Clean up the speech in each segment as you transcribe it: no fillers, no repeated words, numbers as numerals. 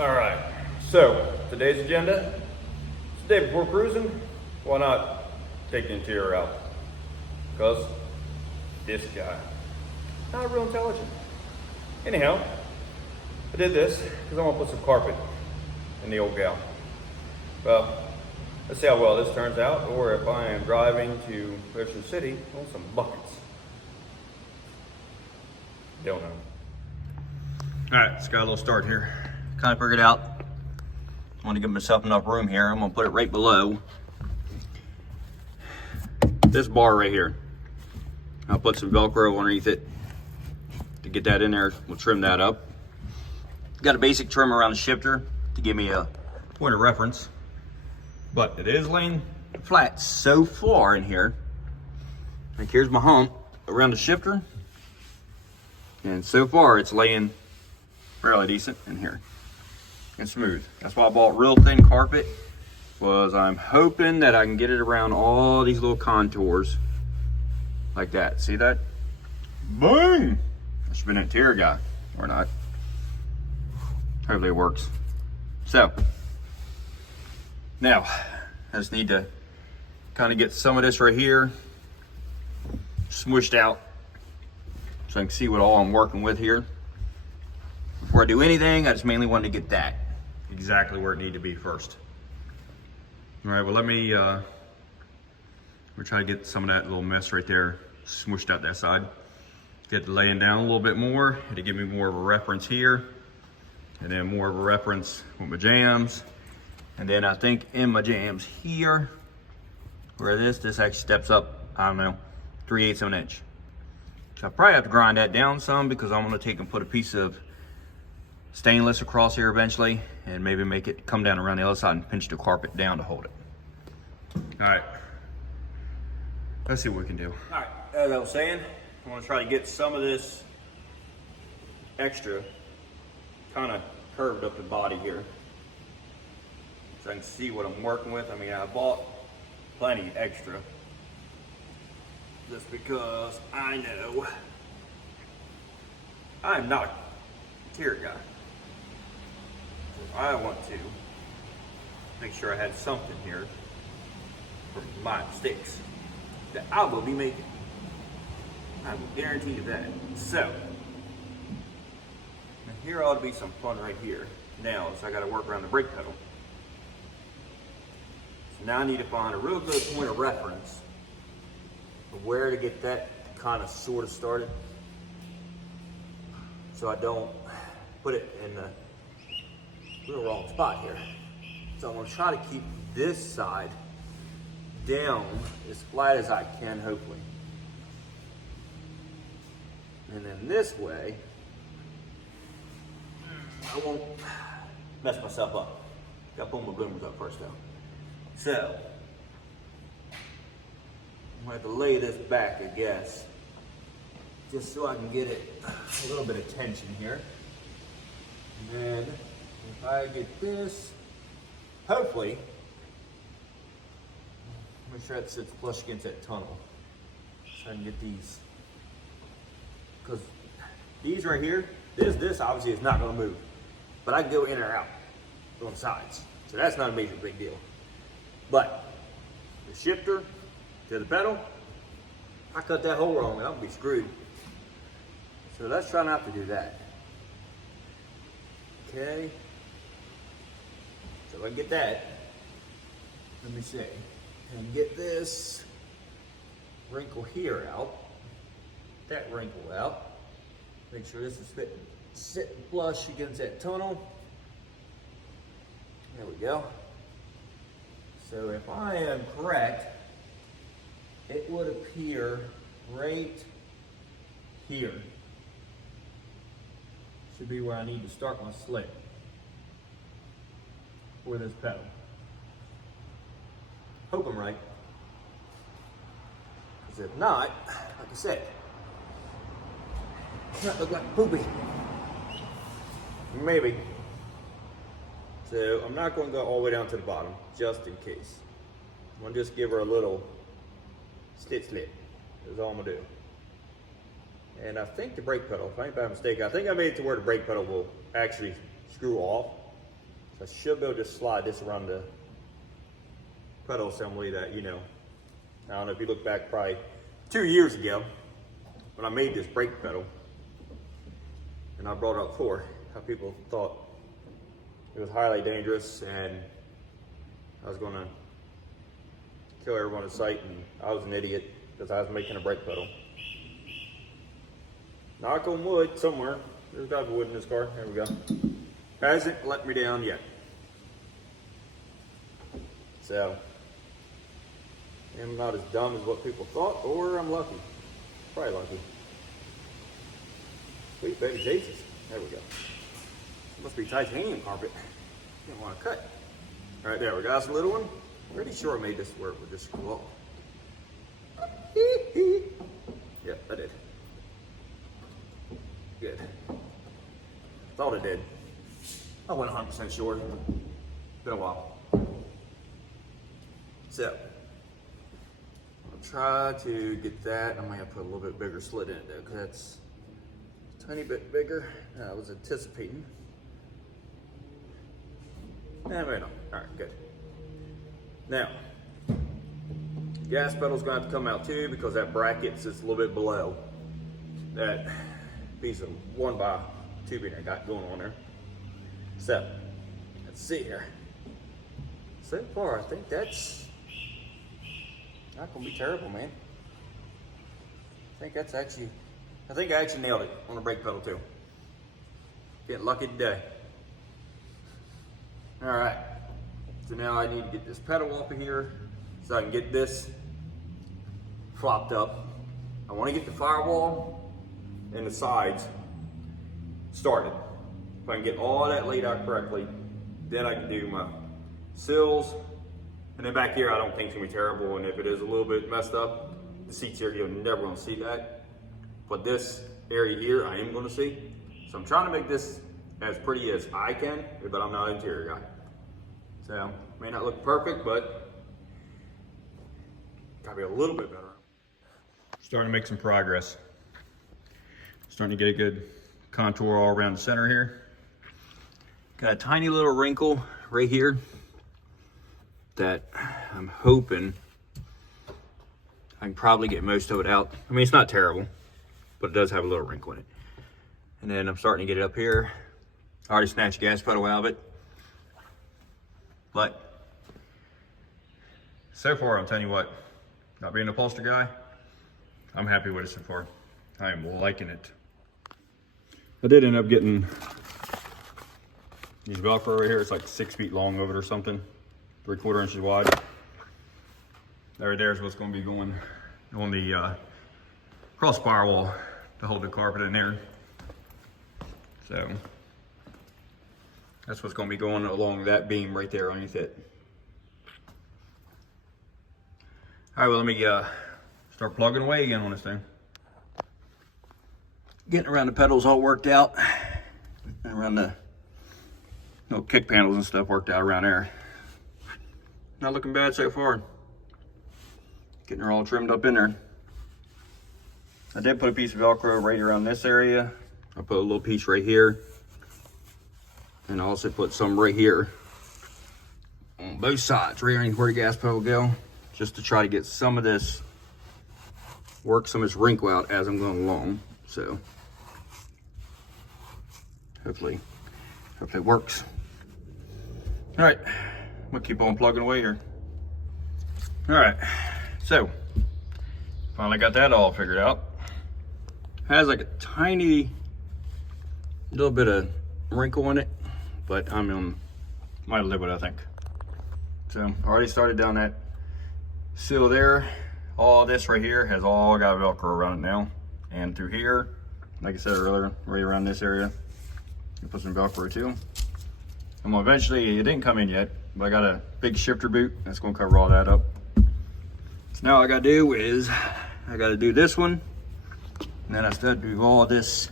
All right, so today's agenda, it's the day before cruising. Why not take the interior out? Because this guy, not real intelligent. Anyhow, I did this because I want to put some carpet in the old gal. Well, let's see how well this turns out, or if I am driving to Ocean City on some buckets. Don't know. All right, let's got a little start here. Kind of figured out, I want to give myself enough room here. I'm gonna put it right below this bar right here. I'll put some Velcro underneath it to get that in there. We'll trim that up. Got a basic trim around the shifter to give me a point of reference, but it is laying flat so far in here. Like here's my hump around the shifter, and so far it's laying fairly decent in here and smooth. That's why I bought real thin carpet, was I'm hoping that I can get it around all these little contours like that. See that? Boom! I should be an interior guy, or not. Hopefully it works. So, now, I just need to kind of get some of this right here smushed out so I can see what all I'm working with here. Before I do anything, I just mainly wanted to get that exactly where it needed to be first. All right, well we'll try to get some of that little mess right there smushed out that side. Get it laying down a little bit more. It'll give me more of a reference here, and then more of a reference with my jams. And then I think in my jams here, where this actually steps up, I don't know, 3/8 of an inch. So I probably have to grind that down some because I'm gonna take and put a piece of stainless across here eventually, and maybe make it come down around the other side and pinch the carpet down to hold it. All right, let's see what we can do. All right, as I was saying, I want to try to get some of this extra kind of curved up the body here, so I can see what I'm working with. I mean, I bought plenty extra just because I know I'm not a interior guy. I want to make sure I had something here for my mistakes that I will be making. I will guarantee you that. So, here ought to be some fun right here. Now, so I got to work around the brake pedal. So now I need to find a real good point of reference of where to get that kind of sort of started, so I don't put it in the real wrong spot here. So I'm gonna try to keep this side down as flat as I can, hopefully. And then this way, I won't mess myself up. Gotta pull my boomers up first though. So, I'm gonna have to lay this back, I guess, just so I can get it a little bit of tension here. And then if I get this, hopefully, make sure that sits flush against that tunnel, so I can get these, because these right here, this obviously is not going to move, but I can go in or out on the sides, so that's not a major big deal. But the shifter to the pedal, I cut that hole wrong and I'll be screwed. So let's try not to do that. Okay, so if I can get that, let me see, and get this wrinkle here out, that wrinkle out, make sure this is sitting flush against that tunnel. There we go. So if I am correct, it would appear right here should be where I need to start my slick for this pedal. Hope I'm right, because if not, like I said, it might look like poopy. Maybe. So I'm not going to go all the way down to the bottom, just in case. I'm going to just give her a little slit. That's all I'm going to do. And I think the brake pedal, if I ain't by mistake, I think I made it to where the brake pedal will actually screw off. I should be able to just slide this around the pedal assembly that, you know, I don't know if you look back probably 2 years ago when I made this brake pedal, and I brought up before how people thought it was highly dangerous and I was gonna kill everyone in sight, and I was an idiot because I was making a brake pedal. Knock on wood somewhere. There's got to be wood in this car. There we go. Hasn't let me down yet. So, I'm not as dumb as what people thought, or I'm lucky. Probably lucky. Sweet baby Jesus. There we go. Must be titanium carpet. Didn't want to cut. All right, there we go. That's a little one. Pretty sure I made this work with this screw off. Yep, I did. Good. Thought I did. I wasn't 100% sure. Been a while. So, I'll try to get that. I might have to put a little bit bigger slit in it though, because that's a tiny bit bigger than I was anticipating. Maybe not. Alright, good. Now, gas pedal's gonna have to come out too, because that bracket sits a little bit below that piece of 1x tubing I got going on there. So, let's see here. So far, I think that's not gonna be terrible, man. I think I actually nailed it on the brake pedal too. Getting lucky today. All right, so now I need to get this pedal off of here so I can get this flopped up. I want to get the firewall and the sides started. If I can get all that laid out correctly, then I can do my sills. And then back here, I don't think it's gonna be terrible. And if it is a little bit messed up, the seats here, you're never gonna see that. But this area here, I am gonna see. So I'm trying to make this as pretty as I can, but I'm not an interior guy. So, may not look perfect, but gotta be a little bit better. Starting to make some progress. Starting to get a good contour all around the center here. Got a tiny little wrinkle right here that I'm hoping I can probably get most of it out. I mean, it's not terrible, but it does have a little wrinkle in it. And then I'm starting to get it up here. I already snatched the gas pedal out of it. But so far, I'm telling you what, not being an upholstery guy, I'm happy with it so far. I am liking it. I did end up getting these velcro right here. It's like 6 feet long of it or something, 3/4 inches wide. There's what's going to be going on the cross firewall to hold the carpet in there. So that's what's going to be going along that beam right there underneath it. All right, well, let me start plugging away again on this thing. Getting around the pedals all worked out, and around the kick panels and stuff worked out around there. Not looking bad so far. Getting her all trimmed up in there. I did put a piece of Velcro right around this area. I put a little piece right here. And I also put some right here on both sides, right where the gas pedal will go, just to try to get some of this, work some of this wrinkle out as I'm going along. So hopefully it works. All right, I'm gonna keep on plugging away here. All right, so finally got that all figured out. Has like a tiny little bit of wrinkle in it, but might live with it, I think. So I already started down that seal there. All this right here has all got Velcro around it now. And through here, like I said earlier, right around this area, I put some Velcro too. I'm gonna eventually, it didn't come in yet, but I got a big shifter boot that's gonna cover all that up. So now all I gotta do is, I gotta do this one, and then I still do all this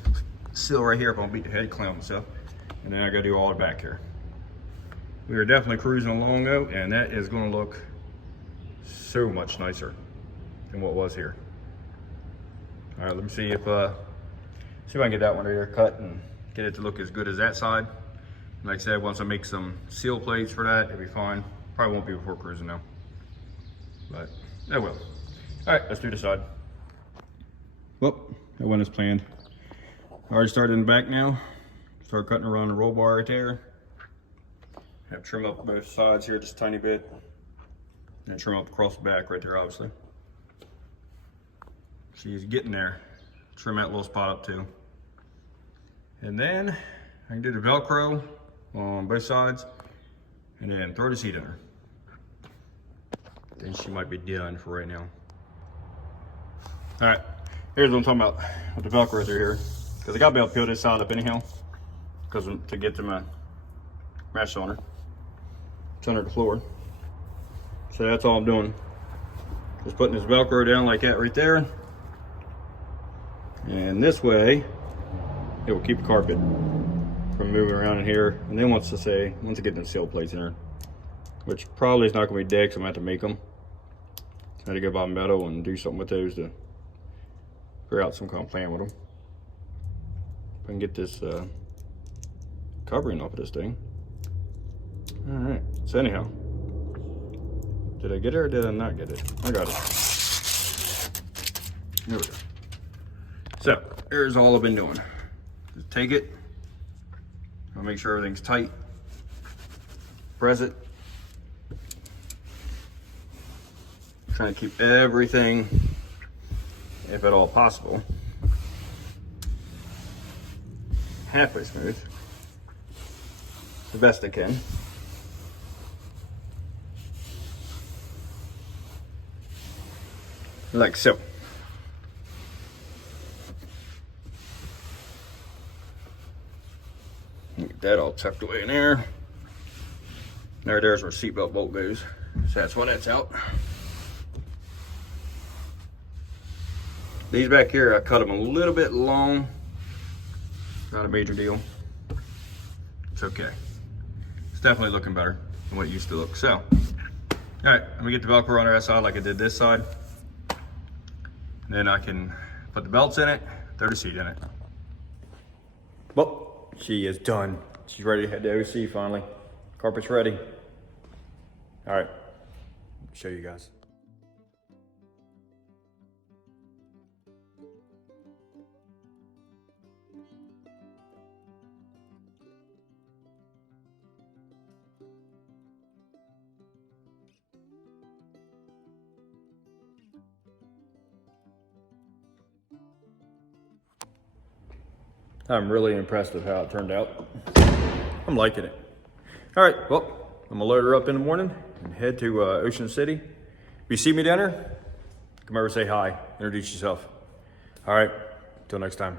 seal right here if I don't beat the head clamp and stuff. And then I gotta do all the back here. We are definitely cruising along though, and that is gonna look so much nicer than what was here. All right, let me see if I can get that one right here cut and get it to look as good as that side. Like I said, once I make some seal plates for that, it'll be fine. Probably won't be before cruising though, but it will. All right, let's do the side. Well, that went as planned. I already started in the back now. Start cutting around the roll bar right there. Have trim up both sides here just a tiny bit. And then trim up across the back right there, obviously. She's getting there. Trim that little spot up too. And then I can do the Velcro on both sides and then throw the seat in her. Then she might be done for right now. All right, here's what I'm talking about with the Velcro through here. Because I got to be able to peel this side up anyhow. Because to get to my mesh on her. It's under the floor. So that's all I'm doing. Just putting this Velcro down like that right there. And this way, it will keep the carpet from moving around in here. And then once I get them seal plates in there, which probably is not going to be dead because I'm going to have to make them. I had to go buy metal and do something with those to figure out some kind of plan with them. If I can get this covering off of this thing. All right, so anyhow, did I get it or did I not get it? I got it. There we go. So here's all I've been doing. Just take it, I'll make sure everything's tight, press it, trying to keep everything, if at all possible, halfway smooth, the best I can. Like so. Get that all tucked away in there. There's where seatbelt bolt goes. So that's why that's out. These back here, I cut them a little bit long. Not a major deal. It's okay. It's definitely looking better than what it used to look. So, all right, let me get the Velcro on the other side like I did this side. Then I can put the belts in it, throw the seat in it. Well, she is done. She's ready to head to OC finally. Carpet's ready. All right, show you guys. I'm really impressed with how it turned out. I'm liking it. All right, well, I'm gonna load her up in the morning and head to Ocean City. If you see me down there, come over, say hi, introduce yourself. All right, till next time.